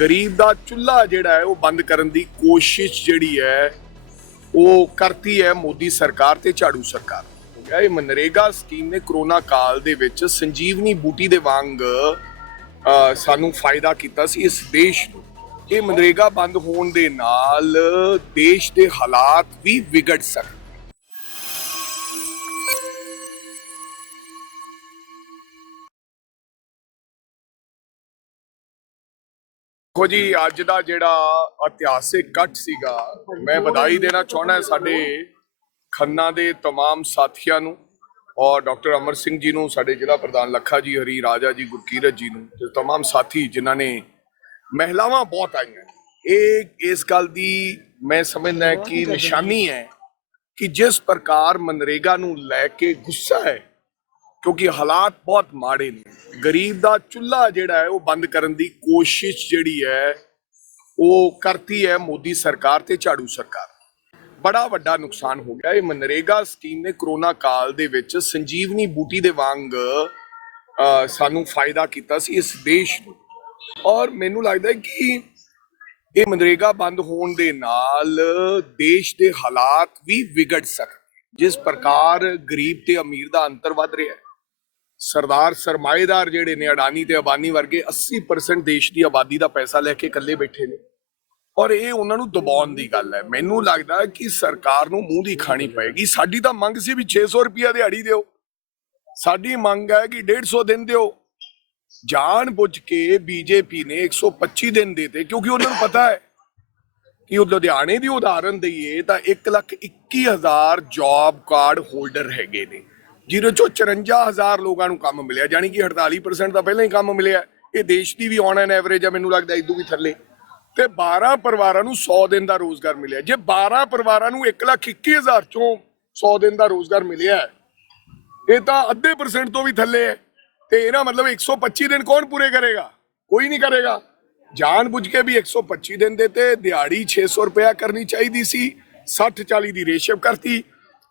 ਗਰੀਬ ਦਾ ਚੁੱਲ੍ਹਾ ਜਿਹੜਾ ਹੈ ਉਹ ਬੰਦ ਕਰਨ ਦੀ ਕੋਸ਼ਿਸ਼ ਜਿਹੜੀ ਹੈ, ਉਹ ਕਰਤੀ ਹੈ ਮੋਦੀ ਸਰਕਾਰ ਤੇ ਝਾੜੂ ਸਰਕਾਰ। ਇਹ ਮਨਰੇਗਾ ਸਕੀਮ ਨੇ ਕਰੋਨਾ ਕਾਲ ਦੇ ਵਿੱਚ ਸੰਜੀਵਨੀ ਬੂਟੀ ਦੇ ਵਾਂਗ ਸਾਨੂੰ ਫਾਇਦਾ ਕੀਤਾ ਸੀ ਇਸ ਦੇਸ਼ ਨੂੰ। ਇਹ ਮਨਰੇਗਾ ਬੰਦ ਹੋਣ ਦੇ ਨਾਲ ਦੇਸ਼ ਦੇ ਹਾਲਾਤ ਵੀ ਵਿਗੜ ਸਕਦੇ। ਦੇਖੋ ਜੀ ਅੱਜ ਦਾ ਜਿਹੜਾ ਇਤਿਹਾਸਿਕ ਕੱਟ ਸੀਗਾ ਮੈਂ ਵਧਾਈ ਦੇਣਾ ਚਾਹੁੰਦਾ ਸਾਡੇ ਖੰਨਾ ਦੇ तमाम ਸਾਥੀਆਂ ਨੂੰ ਔਰ ਡਾਕਟਰ ਅਮਰ ਸਿੰਘ ਜੀ ਨੂੰ ਸਾਡੇ ਜ਼ਿਲ੍ਹਾ ਪ੍ਰਧਾਨ ਲੱਖਾ ਜੀ ਹਰੀ ਰਾਜਾ ਜੀ ਗੁਰਕੀਰਤ ਜੀ ਨੂੰ ਤੇ तमाम ਸਾਥੀ ਜਿਨ੍ਹਾਂ ਨੇ ਮਹਿਲਾਵਾਂ ਬਹੁਤ ਆਈਆਂ ਇਹ ਇਸ ਗੱਲ ਦੀ ਮੈਂ ਸਮਝਦਾ ਕਿ ਨਿਸ਼ਾਨੀ ਹੈ ਕਿ ਜਿਸ ਪ੍ਰਕਾਰ ਮਨਰੇਗਾ ਨੂੰ ਲੈ ਕੇ ਗੁੱਸਾ ਹੈ ਕਿਉਂਕਿ ਹਾਲਾਤ ਬਹੁਤ ਮਾੜੇ ਨੇ। ਗਰੀਬ ਦਾ ਚੁੱਲ੍ਹਾ ਜਿਹੜਾ ਹੈ, ਉਹ ਬੰਦ ਕਰਨ ਦੀ ਕੋਸ਼ਿਸ਼ ਜਿਹੜੀ ਹੈ, ਉਹ ਕਰਤੀ ਹੈ ਮੋਦੀ ਸਰਕਾਰ ਤੇ ਝਾੜੂ ਸਰਕਾਰ। ਬੜਾ ਵੱਡਾ ਨੁਕਸਾਨ ਹੋ ਗਿਆ। ਇਹ ਮਨਰੇਗਾ ਸਕੀਮ ਨੇ ਕਰੋਨਾ ਕਾਲ ਦੇ ਵਿੱਚ ਸੰਜੀਵਨੀ ਬੂਟੀ ਦੇ ਵਾਂਗ ਸਾਨੂੰ ਫਾਇਦਾ ਕੀਤਾ ਸੀ ਇਸ ਦੇਸ਼ ਨੂੰ। ਔਰ ਮੈਨੂੰ ਲੱਗਦਾ ਕਿ ਇਹ ਮਨਰੇਗਾ ਬੰਦ ਹੋਣ ਦੇ ਨਾਲ ਦੇਸ਼ ਦੇ ਹਾਲਾਤ ਵੀ ਵਿਗੜ ਸਕਦੇ ਜਿਸ ਪ੍ਰਕਾਰ ਗਰੀਬ ਤੇ ਅਮੀਰ ਦਾ ਅੰਤਰ ਵੱਧ ਰਿਹਾ ਹੈ। ਸਰਦਾਰ ਸਰਮਾਏਦਾਰ ਜਿਹੜੇ ਨੇ ਅਡਾਨੀ ਤੇ ਅਬਾਨੀ ਵਰਗੇ 80% ਦੇਸ਼ ਦੀ ਆਬਾਦੀ ਦਾ ਪੈਸਾ ਲੈ ਕੇ ਇਕੱਲੇ ਬੈਠੇ ਨੇ। ਔਰ ਇਹ ਉਹਨਾਂ ਨੂੰ ਦਬਾਉਣ ਦੀ ਗੱਲ ਹੈ। ਮੈਨੂੰ ਲੱਗਦਾ ਕਿ ਸਰਕਾਰ ਨੂੰ ਮੂੰਹ ਦੀ ਖਾਣੀ ਪਏਗੀ। ਸਾਡੀ ਤਾਂ ਮੰਗ ਸੀ ਵੀ 600 ਰੁਪਿਆ ਦਿਹਾੜੀ ਦਿਓ। ਸਾਡੀ ਮੰਗ ਹੈ ਕਿ 150 ਦਿਨ ਦਿਓ। ਜਾਣ ਬੁੱਝ ਕੇ ਬੀਜੇਪੀ ਨੇ 125 ਦਿਨ ਦੇਤੇ ਕਿਉਂਕਿ ਉਹਨਾਂ ਨੂੰ ਪਤਾ ਹੈ ਕਿ ਉਹ ਲੁਧਿਆਣੇ ਦੀ ਉਦਾਹਰਨ ਦਈਏ ਤਾਂ 121000 ਜੌਬ ਕਾਰਡ ਹੋਲਡਰ ਹੈਗੇ ਨੇ। ਜਿਹਦੇ ਚੋਂ 54000 ਲੋਕਾਂ ਨੂੰ ਕੰਮ ਮਿਲਿਆ ਯਾਨੀ ਕਿ 48% ਤਾਂ ਪਹਿਲਾਂ ਹੀ ਕੰਮ ਮਿਲਿਆ ਇਹ ਦੇਸ਼ ਦੀ ਵੀ ਔਨ ਐਨ ਐਵਰੇਜ ਹੈ, ਮੈਨੂੰ ਲੱਗਦਾ ਇਦੋਂ ਵੀ ਥੱਲੇ। ਤੇ 12 ਪਰਿਵਾਰਾਂ ਨੂੰ 100 ਦਿਨ ਦਾ ਰੋਜ਼ਗਾਰ ਮਿਲਿਆ। ਜੇ 12 ਪਰਿਵਾਰਾਂ ਨੂੰ 121000 ਚੋਂ 100 ਦਿਨ ਦਾ ਰੋਜ਼ਗਾਰ ਮਿਲਿਆ ਇਹ ਤਾਂ ਅੱਧੇ ਪਰਸੈਂਟ ਤੋਂ ਵੀ ਥੱਲੇ ਹੈ। ਤੇ ਇਹਦਾ ਮਤਲਬ 125 ਦਿਨ ਕੌਣ ਪੂਰੇ ਕਰੇਗਾ? ਕੋਈ ਨਹੀਂ ਕਰੇਗਾ। ਜਾਣ ਬੁੱਝ ਕੇ ਵੀ 125 ਦਿਨ ਦੇ ਤੇ ਦਿਹਾੜੀ 600 ਰੁਪਇਆ ਕਰਨੀ ਚਾਹੀਦੀ ਸੀ 60 40 ਦੀ ਰੇਸ਼ੋ ਕਰਤੀ।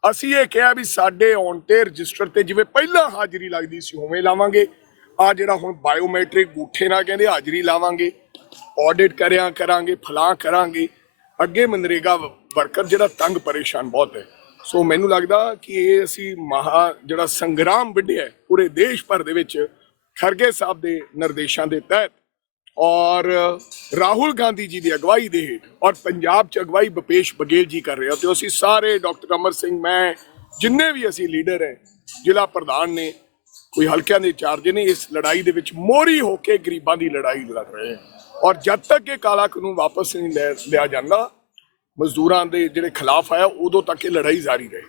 ਅਸੀਂ ਇਹ ਕਿਹਾ ਵੀ ਸਾਡੇ ਔਨ ਤੇ ਰਜਿਸਟਰ ਤੇ ਜਿਵੇਂ ਪਹਿਲਾਂ ਹਾਜ਼ਰੀ ਲੱਗਦੀ ਸੀ ਉਵੇਂ ਲਾਵਾਂਗੇ। ਆ ਜਿਹੜਾ ਹੁਣ ਬਾਇਓਮੈਟ੍ਰਿਕ ਗੂਠੇ ਨਾਲ ਕਹਿੰਦੇ ਹਾਜ਼ਰੀ ਲਾਵਾਂਗੇ। ਆਡਿਟ ਕਰਿਆ ਕਰਾਂਗੇ ਫਲਾ ਕਰਾਂਗੇ। ਅੱਗੇ ਮਨਰੇਗਾ ਵਰਕਰ ਜਿਹੜਾ ਤੰਗ ਪਰੇਸ਼ਾਨ ਬਹੁਤ ਹੈ। ਸੋ ਮੈਨੂੰ ਲੱਗਦਾ ਕਿ ਇਹ ਅਸੀਂ ਮਹਾ ਜਿਹੜਾ ਸੰਗਰਾਮ ਵਿੱਢਿਆ ਪੂਰੇ ਦੇਸ਼ ਭਰ ਦੇ ਵਿੱਚ ਖਰਗੇ ਸਾਹਿਬ ਦੇ ਨਿਰਦੇਸ਼ਾਂ ਦੇ ਤਹਿਤ ਔਰ ਰਾਹੁਲ ਗਾਂਧੀ ਜੀ ਦੀ ਅਗਵਾਈ ਦੇ ਹੇਠ ਔਰ ਪੰਜਾਬ ਚ ਅਗਵਾਈ ਭੁਪੇਸ਼ ਬਗੇਲ ਜੀ ਕਰ ਰਹੇ ਹੋ ਤੇ ਅਸੀਂ ਸਾਰੇ ਡਾਕਟਰ ਅਮਰ ਸਿੰਘ, ਮੈਂ, ਜਿੰਨੇ ਵੀ ਅਸੀਂ ਲੀਡਰ ਹੈ, ਜ਼ਿਲ੍ਹਾ ਪ੍ਰਧਾਨ ਨੇ, ਕੋਈ ਹਲਕਿਆਂ ਦੇ ਚਾਰਜ ਨੇ, ਇਸ ਲੜਾਈ ਦੇ ਵਿੱਚ ਮੋਰੀ ਹੋ ਕੇ ਗਰੀਬਾਂ ਦੀ ਲੜਾਈ ਲੜ ਰਹੇ ਔਰ ਜਦ ਤੱਕ ਇਹ ਕਾਲਾ ਕਾਨੂੰਨ ਵਾਪਸ ਨਹੀਂ ਲੈ- ਲਿਆ ਜਾਂਦਾ, ਮਜ਼ਦੂਰਾਂ ਦੇ ਜਿਹੜੇ ਖਿਲਾਫ ਆਇਆ, ਉਦੋਂ ਤੱਕ ਇਹ ਲੜਾਈ ਜਾਰੀ ਰਹੇ।